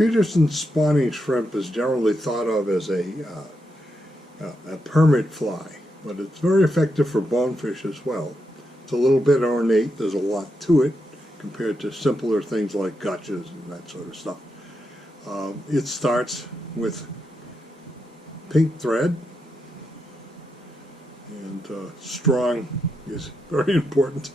Peterson spawning shrimp is generally thought of as a permit fly, but it's very effective for bonefish as well. It's a little bit ornate. There's a lot to it compared to simpler things like gutches and that sort of stuff. It starts with pink thread, and strong is very important.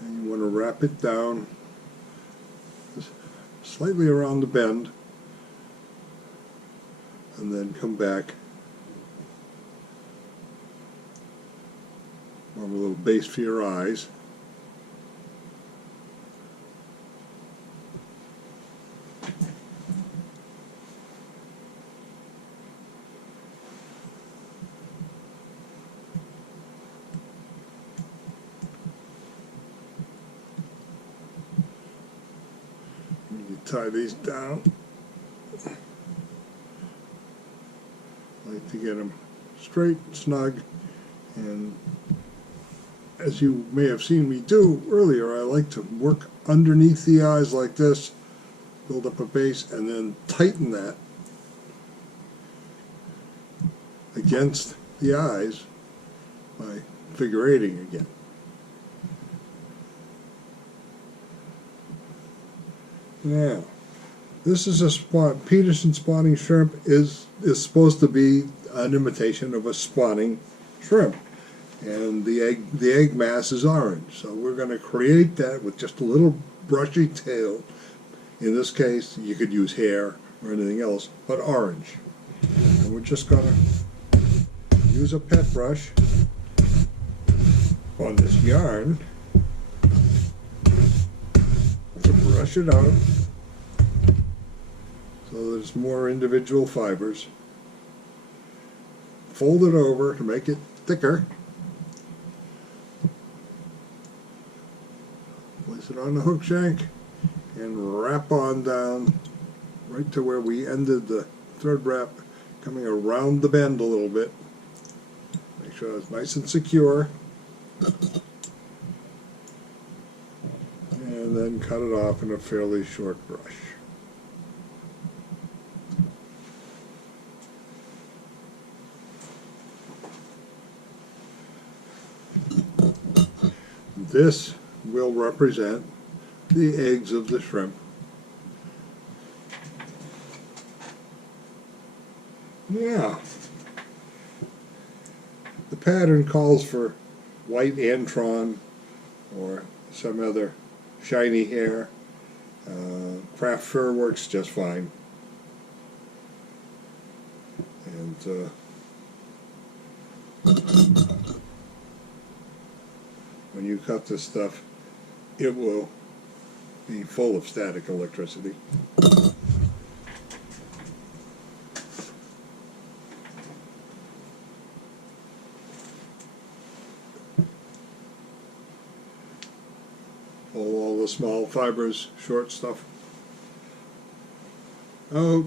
And you want to wrap it down slightly around the bend, and then come back, form a little base for your eyes. You tie these down. I like to get them straight, snug, and as you may have seen me do earlier, I like to work underneath the eyes like this, build up a base, and then tighten that against the eyes by figure eighting again. Now, this is a Peterson spawning shrimp is supposed to be an imitation of a spawning shrimp, and the egg mass is orange. So we're going to create that with just a little brushy tail. In this case, you could use hair or anything else, but orange. And we're just going to use a pet brush on this yarn to brush it out so there's more individual fibers. Fold it over to make it thicker. Place it on the hook shank and wrap on down right to where we ended the thread wrap, coming around the bend a little bit. Make sure it's nice and secure. And then cut it off in a fairly short brush. This will represent the eggs of the shrimp. Yeah. The pattern calls for white antron or some other shiny hair. Craft fur works just fine. And when you cut this stuff, it will be full of static electricity. Pull all the small fibers, short stuff out.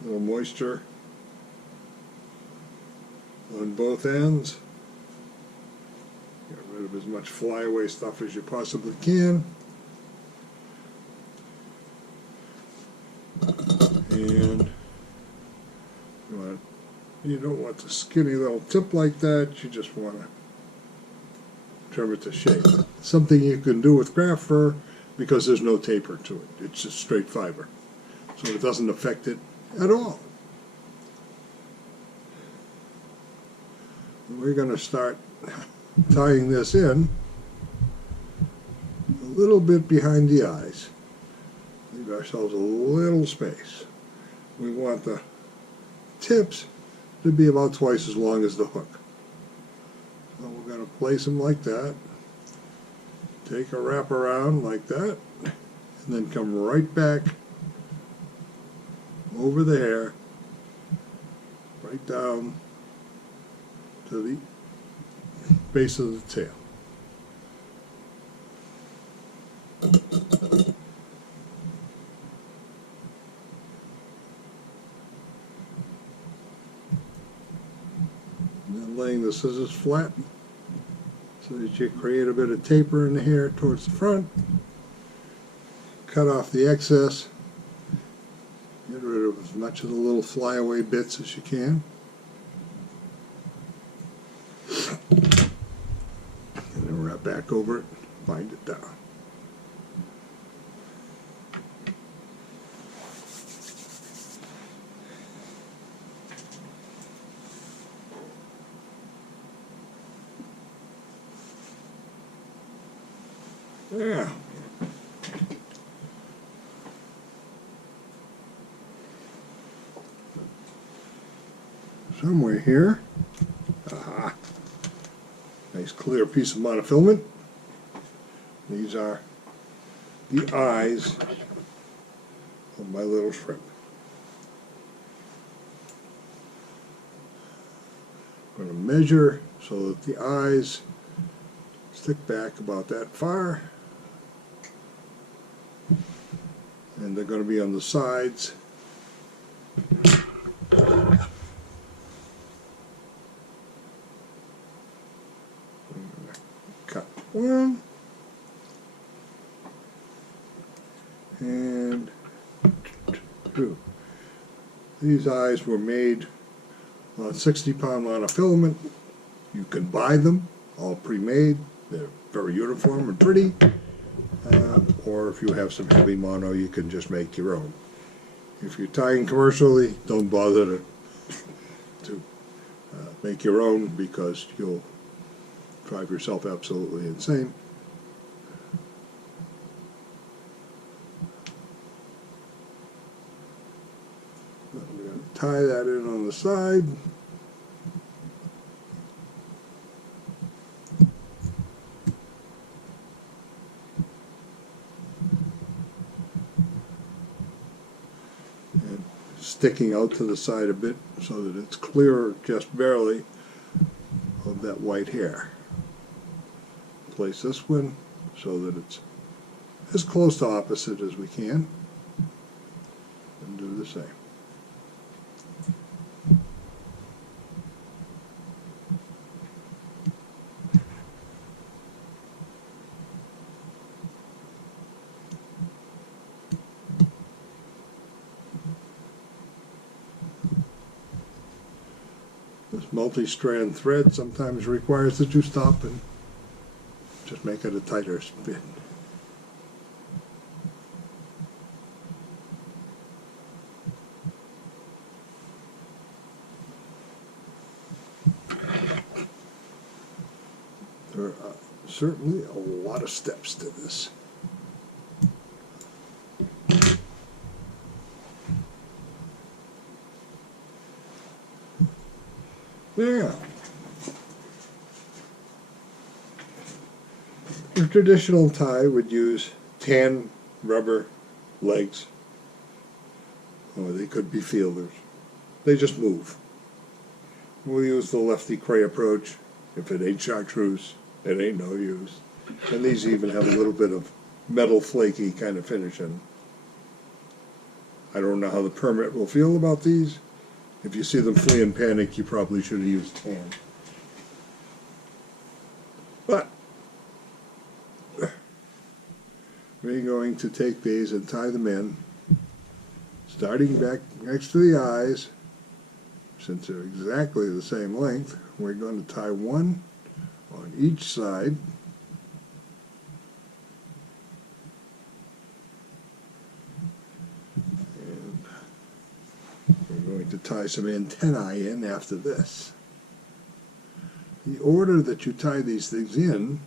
A little moisture on both ends. Get rid of as much flyaway stuff as you possibly can. And you don't want the skinny little tip like that. You just want to trim it to shape. Something you can do with craft fur because there's no taper to it. It's just straight fiber. So it doesn't affect it at all. We're going to start tying this in a little bit behind the eyes. Leave ourselves a little space. We want the tips to be about twice as long as the hook. So we're going to place them like that. Take a wrap around like that, and then come right back over the hair, right down to the base of the tail. laying the scissors flat so that you create a bit of taper in the hair towards the front. Cut off the excess. Get rid of as much of the little flyaway bits as you can. And then wrap back over it, bind it down. Yeah. Somewhere here. Aha. Nice clear piece of monofilament. These are the eyes of my little shrimp. I'm going to measure so that the eyes stick back about that far. And they're going to be on the sides. Cut one. And two. These eyes were made on 60-pound monofilament. You can buy them all pre-made. They're very uniform and pretty. Or if you have some heavy mono, you can just make your own. If you're tying commercially, don't bother to make your own, because you'll drive yourself absolutely insane. I'm going to tie that in on the side. Sticking out to the side a bit so that it's clear just barely of that white hair. Place this one so that it's as close to opposite as we can, and do the same. This multi-strand thread sometimes requires that you stop and just make it a tighter spin. There are certainly a lot of steps to this. Yeah. The traditional tie would use tan rubber legs, or they could be feelers. They just move. We'll use the lefty cray approach. If it ain't chartreuse, it ain't no use. And these even have a little bit of metal flaky kind of finish in them. I don't know how the permit will feel about these. If you see them flee in panic, you probably should have used tan. But we're going to take these and tie them in, starting back next to the eyes. Since they're exactly the same length, we're going to tie one on each side. We're going to tie some antennae in after this. The order that you tie these things in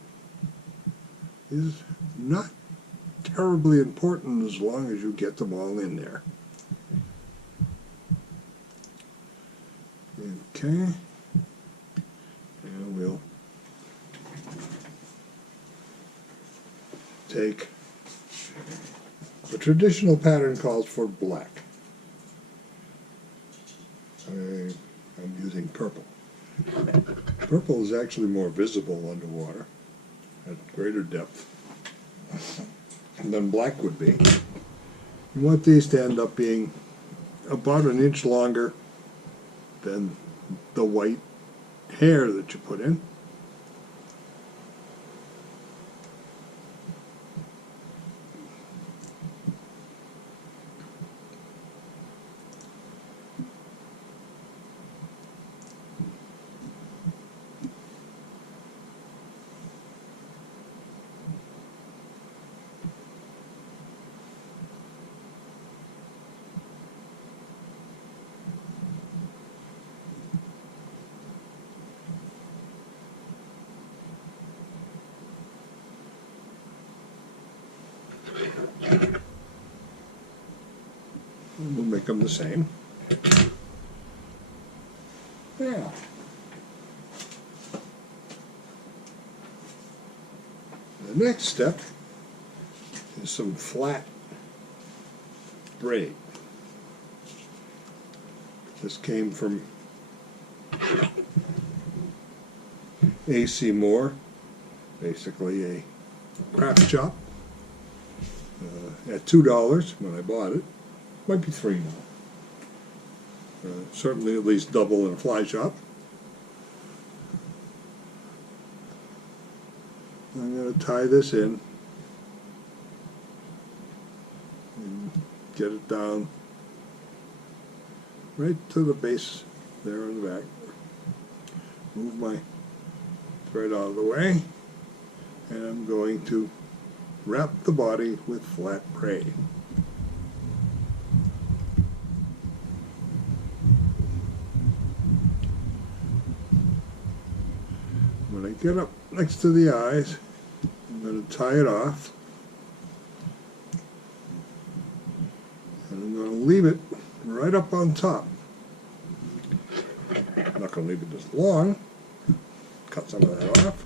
is not terribly important as long as you get them all in there. Okay. And we'll take the traditional pattern calls for black. I'm using purple. Purple is actually more visible underwater at greater depth than black would be. You want these to end up being about an inch longer than the white hair that you put in. We'll make them the same. Yeah. The next step is some flat braid. This came from A.C. Moore, basically a craft shop, at $2 when I bought it. Might be $3 now. Certainly at least double in a fly shop. I'm going to tie this in and get it down right to the base there on the back. Move my thread out of the way, and I'm going to wrap the body with flat braid. When I get up next to the eyes, I'm going to tie it off, and I'm going to leave it right up on top. I'm not going to leave it this long. Cut some of that off.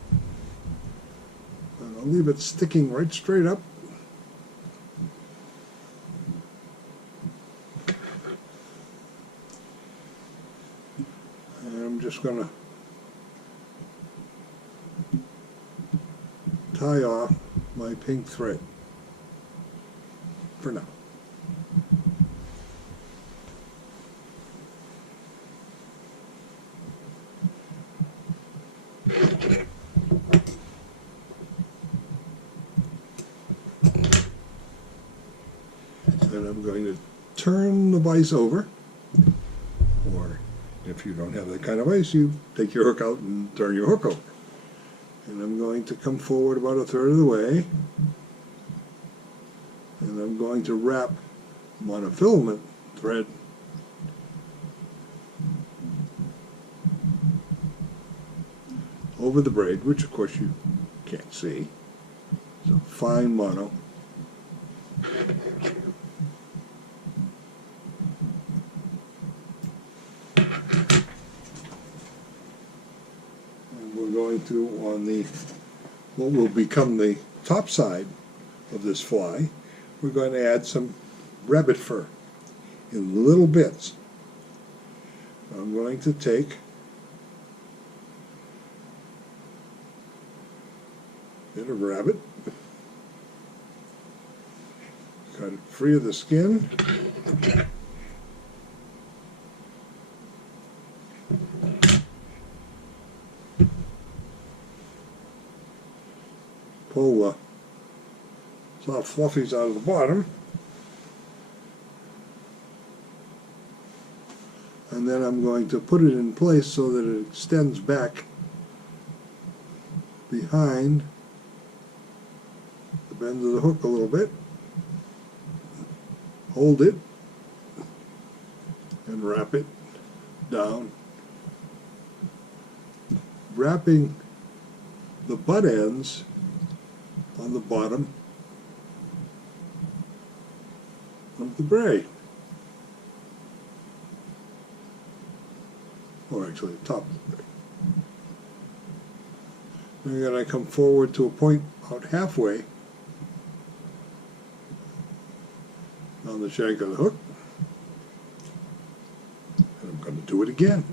And I'll leave it sticking right straight up. And I'm just going to tie off my pink thread for now. And I'm going to turn the vise over, or if you don't have that kind of vise, you take your hook out and turn your hook over. And I'm going to come forward about a third of the way, and I'm going to wrap monofilament thread over the braid, which of course you can't see. So fine mono. Going to, on the what will become the top side of this fly, we're going to add some rabbit fur in little bits. I'm going to take a bit of rabbit, cut it free of the skin, pull the soft fluffies out of the bottom, and then I'm going to put it in place so that it extends back behind the bend of the hook a little bit, hold it, and wrap it down, wrapping the butt ends on the bottom of the braid, or actually the top of the braid. And then I come forward to a point about halfway on the shank of the hook, and I'm going to do it again.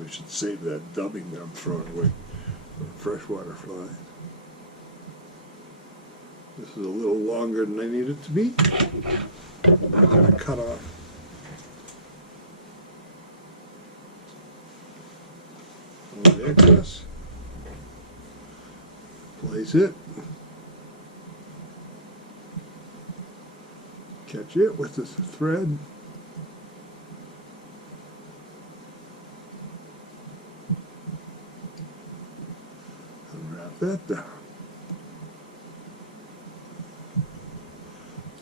Probably should save that dubbing that I'm throwing away for freshwater flies. This is a little longer than I need it to be. I'm going to cut off all the excess. Place it. Catch it with this thread. And wrap that down.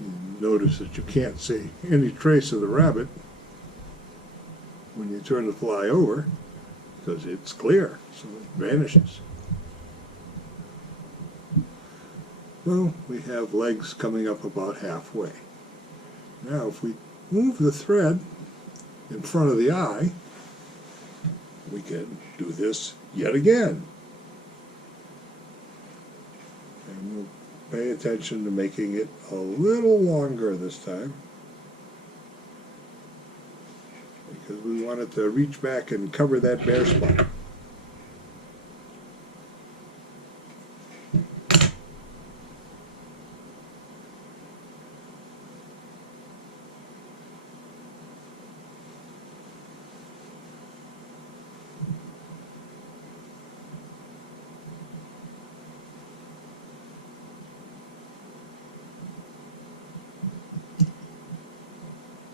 You notice that you can't see any trace of the rabbit when you turn the fly over because it's clear, so it vanishes. Well, we have legs coming up about halfway. Now if we move the thread in front of the eye, we can do this yet again. And we'll pay attention to making it a little longer this time, because we want it to reach back and cover that bare spot.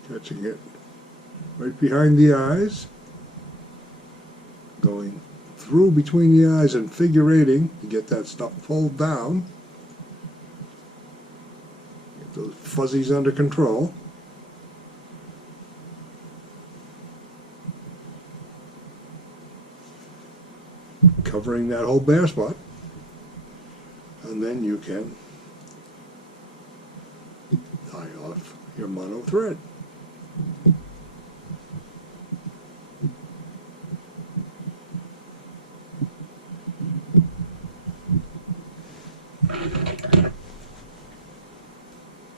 Catching it right behind the eyes, going through between the eyes and figurating to get that stuff pulled down. Get those fuzzies under control. Covering that whole bare spot. And then you can tie off your mono thread.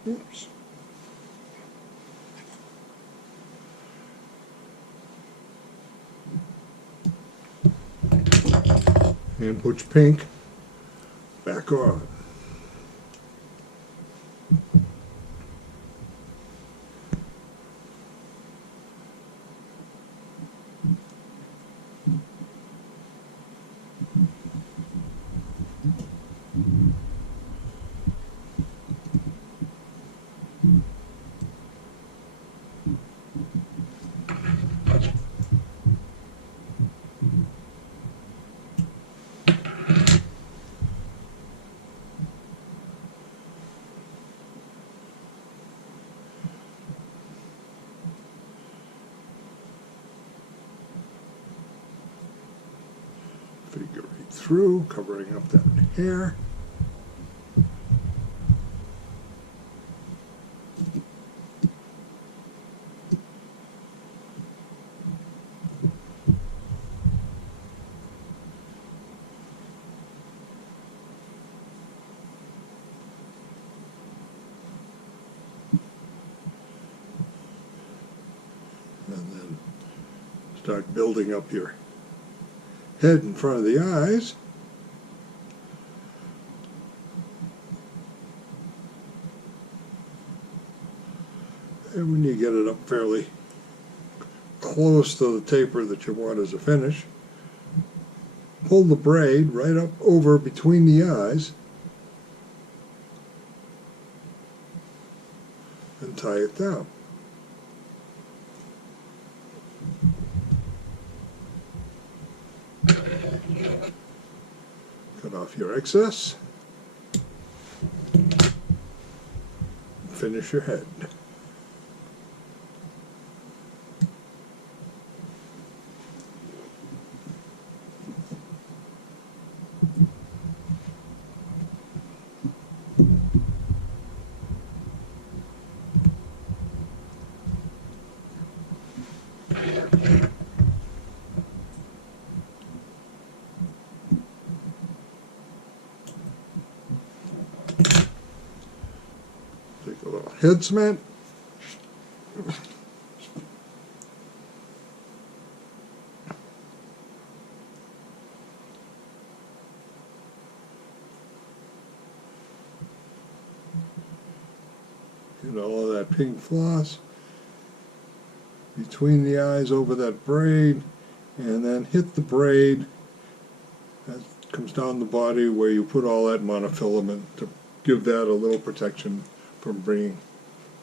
Oops. And put your pink back on. Figure right through, covering up that hair. And then start building up your head in front of the eyes. And when you get it up fairly close to the taper that you want as a finish, pull the braid right up over between the eyes and tie it down. Cut off your excess. Finish your head. Take a little head cement. Get all of that pink floss between the eyes over that braid, and then hit the braid that comes down the body where you put all that monofilament to give that a little protection from being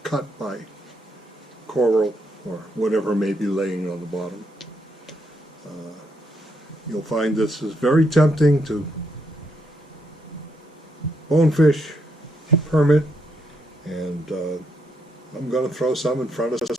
cut by coral or whatever may be laying on the bottom. You'll find this is very tempting to bonefish, permit, and I'm going to throw some in front of us.